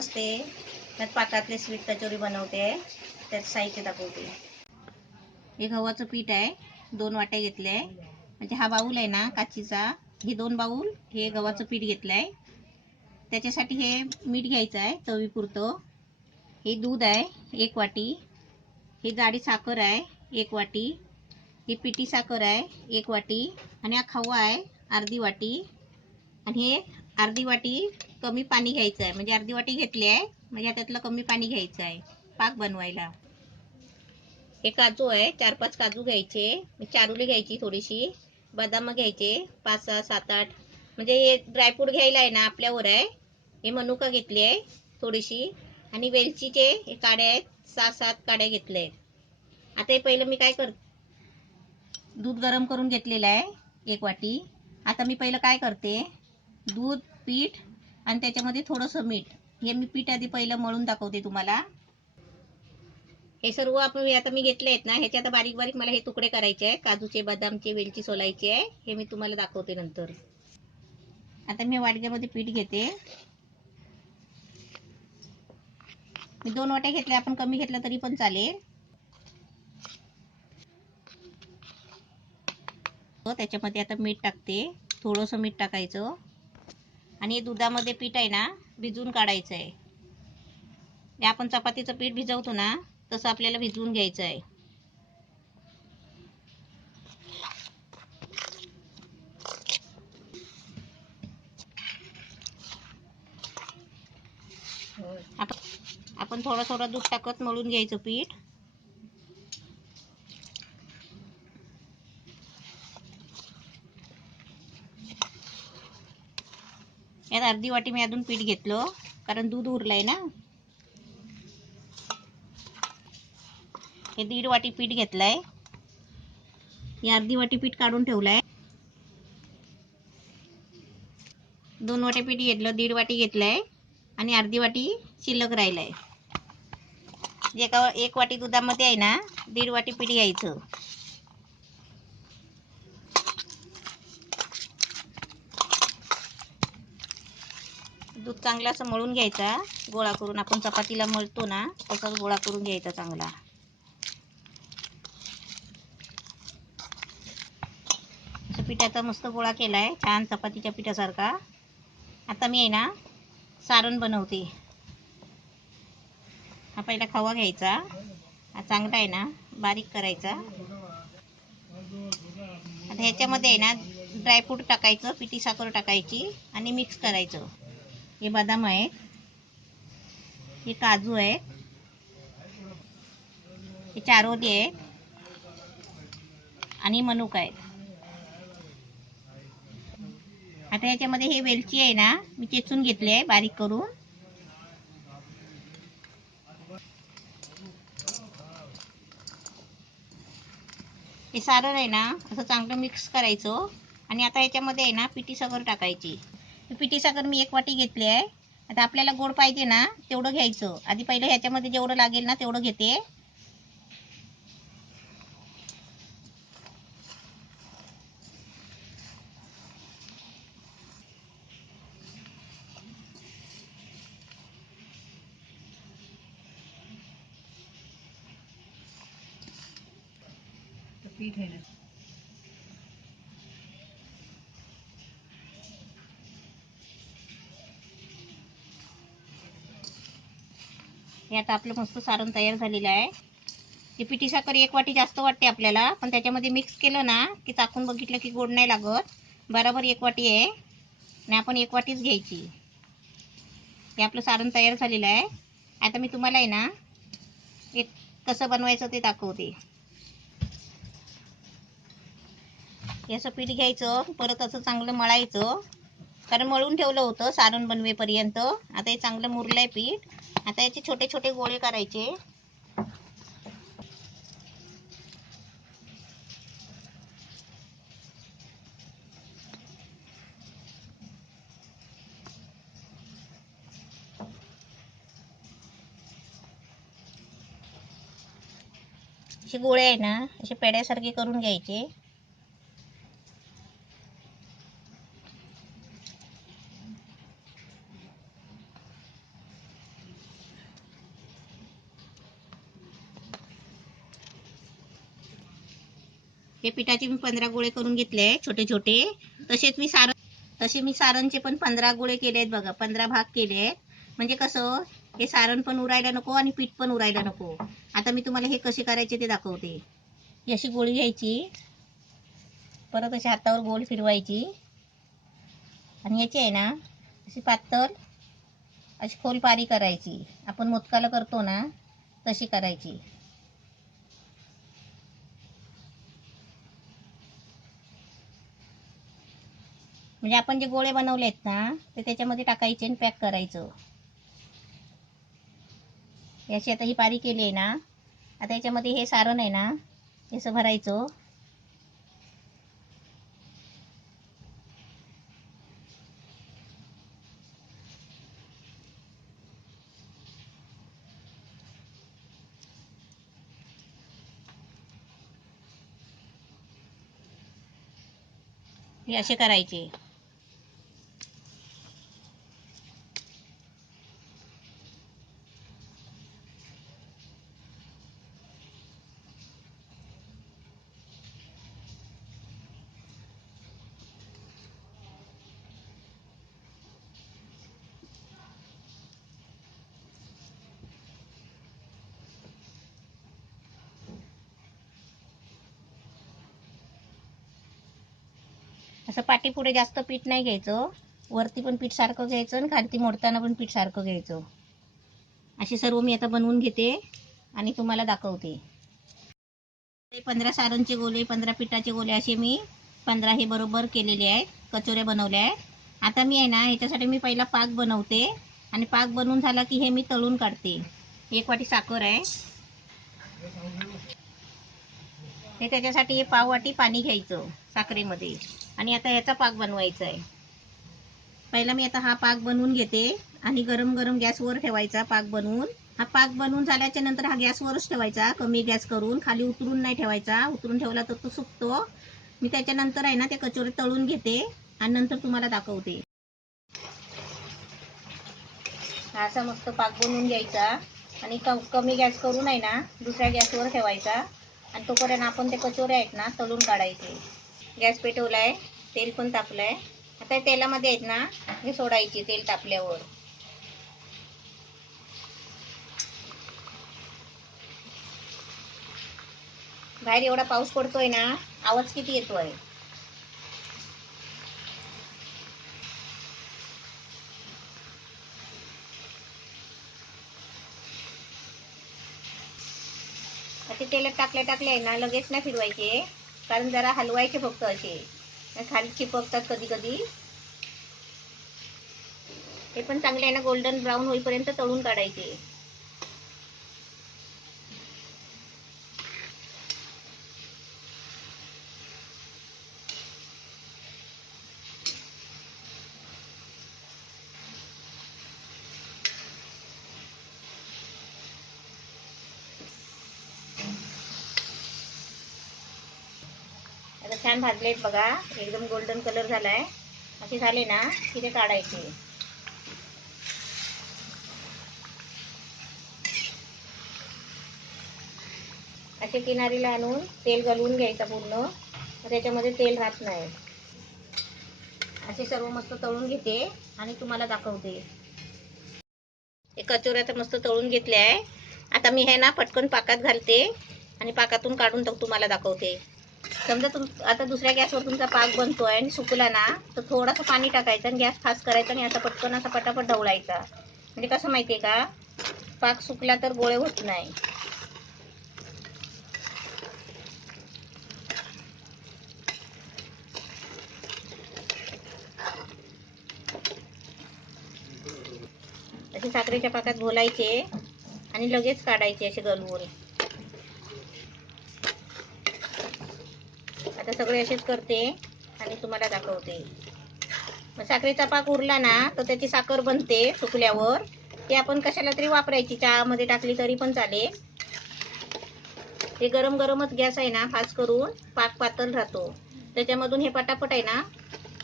नमस्ते. त्यात पाकातले स्वीट कचोरी बनवते. त्यात साहित्य दाखवते. हे गव्हाचं पीठ आहे, 2 वाट्या घेतले. म्हणजे हा बाऊल आहे ना काचीचा, हे 2 बाऊल हे गव्हाचं पीठ घेतलंय. त्याच्यासाठी हे मीठ घ्यायचं आहे चवीपुरतं. हे दूध आहे 1 वाटी. ही जाडी साखर आहे 1 वाटी. ही पिठी साखर आहे 1 वाटी. आणि हा खवा आहे अर्धी वाटी. आणि हे अर्धी वाटी कमी पाणी घ्यायचं आहे. म्हणजे अर्धी वाटी घेतली आहे, म्हणजे त्यातलं कमी पाणी घ्यायचं आहे पाक बनवायला. हे काजू आहे, 4-5 काजू घ्यायचे. चारोली घ्यायची थोडीशी. बदाम घ्यायचे 5, 6, 7, 8. म्हणजे हे ड्रायफ्रूट घ्यायला आहे ना आपल्यावर आहे. हे मनुका घेतली आहे थोडीशी. आणि वेलचीचे हे काड्या आहेत 6-7 काड्या घेतल्या आहेत. आता हे पहिलं मी काय करते, दूध गरम करून घेतलेलं आहे 1 वाटी. आता मी पहिलं काय करते, दूध, पीठ आणि त्याच्यामध्ये थोडंसं मीठ, हे मी पीठ आधी पहिलं मळून दाखवते तुम्हाला. हे सर्व आपण आता मी घेतले आहेत ना, ह्याचे आता बारीक बारीक मला हे तुकडे करायचे आहे. काजूचे, बदामचे, वेलची सोलायची आहे. हे मी तुम्हाला दाखवते नंतर. आता मी वाटक्यामध्ये पीठ घेते. मी 2 वाट्या घेतल्या, आपण कमी घेतला तरी पण चालेल. त्याच्यामध्ये आता मीठ टाकते, थोडंसं मीठ टाकायचं. आणि हे दुधामध्ये पीठ आहे ना भिजवून काढायचं आहे. हे आपण चपातीचं पीठ भिजवतो ना तसं आपल्याला भिजवून घ्यायचं आहे. आपण थोडं थोडं दूध टाकत मळून घ्यायचं पीठ. यात अर्धी वाटी मी अजून पीठ घेतलं, कारण दूध उरलंय ना. हे 1.5 वाटी पीठ घेतलंय. हे अर्धी वाटी पीठ काढून ठेवलंय. 2 वाटी पीठ घेतलं, 1.5 वाटी घेतलंय आणि अर्धी वाटी शिल्लक राहिलंय. एका 1 वाटी दुधामध्ये आहे ना 1.5 वाटी पीठ घ्यायचं. दूध चांगला असं मळून घ्यायचा, गोळा करून. आपण चपातीला मळतो ना तसाच गोळा करून घ्यायचा चांगला. पिठाचा मस्त गोळा केलाय, छान चपातीच्या पिठासारखा. आता मी आहे ना सारण बनवते. हा पहिला खवा घ्यायचा, हा चांगला आहे ना बारीक करायचा. आता ह्याच्यामध्ये आहे ना ड्रायफ्रूट टाकायचं, पिठी साखर टाकायची आणि मिक्स करायचं. हे बदाम आहेत, हे काजू आहेत, हे चारोली आहेत आणि मनुका आहेत. आता ह्याच्यामध्ये हे वेलची आहे ना मी चेचून घेतली आहे बारीक करून. हे सारण आहे ना असं चांगलं मिक्स करायचं. आणि आता ह्याच्यामध्ये आहे ना पिठी साखर टाकायची. पिठी साखर मी 1 वाटी घेतली आहे. आता आपल्याला गोड पाहिजे ना तेवढं घ्यायचं. आधी पहिलं ह्याच्यामध्ये जेवढं लागेल ना तेवढं घेते. पीठ आहे ना, हे आता आपलं मस्त सारण तयार झालेलं आहे. ही पिठी साखर 1 वाटी जास्त वाटते आपल्याला, पण त्याच्यामध्ये मिक्स केलं ना की चाकून बघितलं की गोड नाही लागत. बरोबर 1 वाटी आहे आणि आपण 1 वाटीच घ्यायची. हे आपलं सारण तयार झालेलं आहे. आता मी तुम्हाला आहे ना एक कसं बनवायचं ते दाखवते. हे असं पीठ घ्यायचं, परत असं चांगलं मळायचं, कारण मळून ठेवलं होतं सारण बनवेपर्यंत. आता हे चांगलं मुरलंय पीठ. आता याचे छोटे छोटे गोळे करायचे. असे गोळे आहे ना असे पेड्यासारखे करून घ्यायचे. हे पिठाचे मी 15 गोळे करून घेतले छोटे छोटे. तसे मी सारणचे पण 15 गोळे केले आहेत बघा, 15 भाग केले आहेत. म्हणजे कसं हे सारण पण उरायला नको आणि पीठ पण उरायला नको. आता मी तुम्हाला हे कसे करायचे ते दाखवते. ही अशी गोळी घ्यायची, परत अशी हातावर गोल फिरवायची आणि याची आहे ना अशी पातळ अशी खोल पारी करायची. आपण मोदकाला करतो ना तशी करायची. म्हणजे आपण जे गोळे बनवले आहेत ना ते त्याच्यामध्ये टाकायचे आणि पॅक करायचं. याची आता ही पारी केली आहे ना, आता याच्यामध्ये हे सारण आहे ना हे असं भरायचं. हे असे करायचे. असं पाठीपुढे जास्त पीठ नाही घ्यायचं, वरती पण पीठ सारखं घ्यायचं आणि खालती मोडताना पण पीठ सारखं घ्यायचं. असे सर्व मी आता बनवून घेते आणि तुम्हाला दाखवते. 15 सारणचे गोले, 15 पिठाचे गोले असे मी 15 हे बरोबर केलेले आहेत, कचोऱ्या बनवल्या आहेत. आता मी आहे ना याच्यासाठी मी पहिला पाक बनवते आणि पाक बनवून झाला की हे मी तळून काढते. 1 वाटी साखर आहे, हे त्याच्यासाठी हे पाव वाटी पाणी घ्यायचं साखरेमध्ये आणि आता याचा पाक बनवायचा आहे. पहिला मी आता हा पाक बनवून घेते आणि गरम गरम गॅसवर ठेवायचा पाक बनवून. हा पाक बनवून झाल्याच्या नंतर हा गॅसवरच ठेवायचा, कमी गॅस करून. खाली उतरून नाही ठेवायचा, उतरून ठेवला तर तो सुकतो. मी त्याच्यानंतर आहे ना ते कचोरे तळून घेते आणि नंतर तुम्हाला दाखवते. हा असा मस्त पाक बनवून घ्यायचा आणि कमी गॅस करून आहे ना दुसऱ्या गॅसवर ठेवायचा आणि तोपर्यंत आपण ते कचोरे आहेत ना तळून काढायचे. गॅस पेटवलाय, तेल पण तापलंय. आता तेलामध्ये आहेत ना हे सोडायचे. तेल तापल्यावर बाहेर एवढा पाऊस पडतोय ना, आवाज किती येतोय. असे तेलात टाकले आहे ना लगेच नाही फिरवायचे, कारण जरा हलवायचे फक्त असे, खाली चिपकतात कधी कधी. हे पण चांगले आहे ना गोल्डन ब्राऊन होईपर्यंत तळून काढायचे. आता छान भाजलेत बघा, एकदम गोल्डन कलर झालाय. असे झाले ना की ते काढायचे. असे किनारीला आणून तेल घालून घ्यायचं पूर्ण, त्याच्यामध्ये तेल राहत नाही. असे सर्व मस्त तळून घेते आणि तुम्हाला दाखवते. हे कचोऱ्या तर मस्त तळून घेतले आहे. आता मी हे ना पटकन पाकात घालते आणि पाकातून काढून तुम्हाला दाखवते. समजा आता दुसऱ्या गॅसवर तुमचा पाक बनतोय आणि सुकला ना तर थोडंसं पाणी टाकायचं आणि गॅस फास्ट करायचा आणि असा पटकन असा पटापट ढवळायचा. म्हणजे कसं माहितीये का, पाक सुकला तर गोळे होत नाही. असे साखरेच्या पाकात घोलायचे आणि लगेच काढायचे असे गलवून. आता सगळे असेच करते आणि तुम्हाला दाखवते. मग साखरेचा पाक उरला ना तर त्याची साखर बनते सुकल्यावर, ती आपण कशाला तरी वापरायची, चहामध्ये टाकली तरी पण चालेल. हे गरम गरमच गॅस आहे ना फास्ट करून पाक पातळ राहतो, त्याच्यामधून हे पटापट आहे ना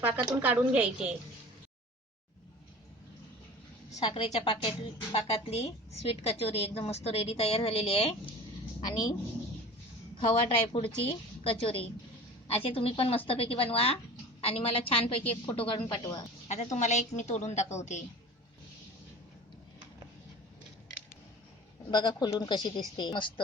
पाकातून काढून घ्यायचे. साखरेच्या पाकातली स्वीट कचोरी एकदम मस्त रेडी तयार झालेली आहे. आणि खवा ड्रायफ्रूटची कचोरी असे तुम्ही पण मस्तपैकी बनवा आणि मला छानपैकी एक फोटो काढून पाठवा. आता तुम्हाला एक मी तोडून दाखवते. बघा खोलून कशी दिसते, मस्त.